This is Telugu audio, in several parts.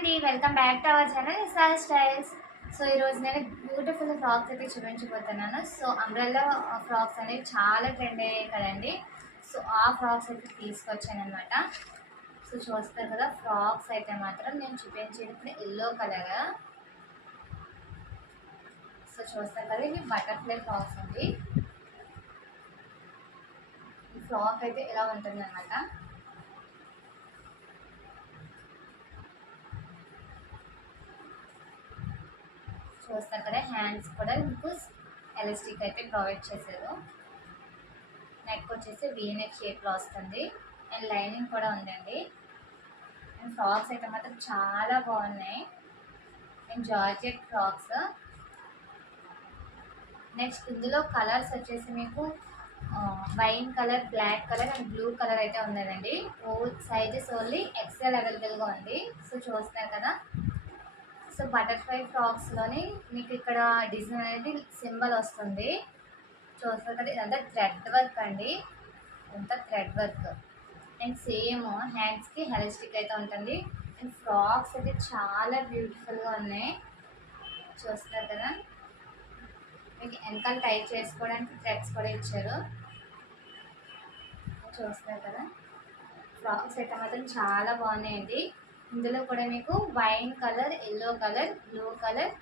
అండి, welcome back to our channel ఇసాల్ స్టైల్స్. సో ఈరోజు నేను బ్యూటిఫుల్ ఫ్రాక్స్ అయితే చూపించబోతున్నాను. సో అంబ్రెల్లా ఫ్రాక్స్ అనేవి చాలా ట్రెండ్ అయ్యాయి కదండి. సో ఆ ఫ్రాక్స్ అయితే తీసుకొచ్చాను అనమాట. సో చూస్తారు కదా, ఫ్రాక్స్ అయితే మాత్రం నేను చూపించేది ఎల్లో కలర్. సో చూస్తారు కదా, ఇవి బటర్ఫ్లై ఫ్రాక్స్ అండి. ఈ ఫ్రాక్ అయితే ఇలా ఉంటుంది అనమాట. చూస్తారు కదా, హ్యాండ్స్ కూడా మీకు ఎలాస్టిక్ అయితే ప్రొవైడ్ చేశారు. నెక్ వచ్చేసి వీనెక్ షేప్లో వస్తుంది అండ్ లైనింగ్ కూడా ఉందండి. అండ్ ఫ్రాక్స్ అయితే మాత్రం చాలా బాగున్నాయి అండ్ జార్జెట్ ఫ్రాక్స్. నెక్స్ట్ ఇందులో కలర్స్ వచ్చేసి మీకు wine colour, black colour and blue colour అయితే ఉన్నదండి. సైజెస్ ఓన్లీ ఎక్సెల్ అవైలబుల్గా ఉంది. సో చూస్తారు కదా, సో బటర్ఫ్లై ఫ్రాక్స్లోని మీకు ఇక్కడ డిజైన్ అనేది సింబల్ వస్తుంది. చూస్తారు కదా, ఇదంతా థ్రెడ్ వర్క్ అండి, ఇదంతా థ్రెడ్ వర్క్. అండ్ సేమ్ హ్యాండ్స్కి హెలిస్టిక్ అయితే ఉంటుంది. అండ్ ఫ్రాక్స్ అయితే చాలా బ్యూటిఫుల్గా ఉన్నాయి. చూస్తారు కదా, మీకు వెనకాల టైట్ చేసుకోవడానికి థ్రెడ్స్ కూడా ఇచ్చారు. చూస్తారు కదా, ఫ్రాక్స్ అయితే మాత్రం చాలా బాగున్నాయండి. ఇందులో కూడా మీకు wine colour, yellow colour, blue colour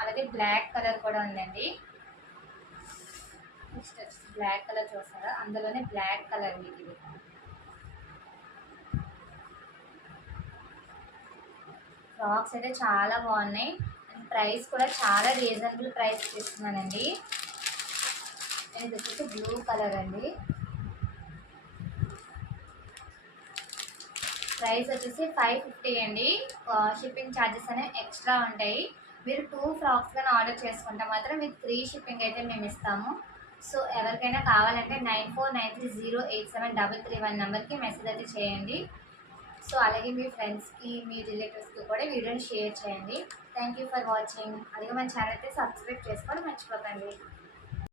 అలాగే బ్లాక్ కలర్ కూడా ఉందండి. నెక్స్ట్ బ్లాక్ కలర్ చూస్తారా, అందులోనే బ్లాక్ కలర్ మీకు ఇది. ఫ్రాక్స్ అయితే చాలా బాగున్నాయి అండ్ ప్రైస్ కూడా చాలా రీజనబుల్ ప్రైస్ ఇస్తున్నానండి. ఇది వచ్చేసి బ్లూ కలర్ అండి. ప్రైస్ వచ్చేసి 550 అండి. షిప్పింగ్ ఛార్జెస్ అనేవి ఎక్స్ట్రా ఉంటాయి. మీరు 2 ఫ్రాక్స్ కానీ ఆర్డర్ చేసుకుంటే మాత్రం మీకు 3 షిప్పింగ్ అయితే మేము ఇస్తాము. సో ఎవరికైనా కావాలంటే 9493087331 నెంబర్కి మెసేజ్ అయితే చేయండి. సో అలాగే మీ ఫ్రెండ్స్కి, మీ రిలేటివ్స్కి కూడా వీడియోని షేర్ చేయండి. Thank you for watching. అలాగే మన ఛానల్ అయితే సబ్స్క్రైబ్ చేసుకోవడం మర్చిపోకండి.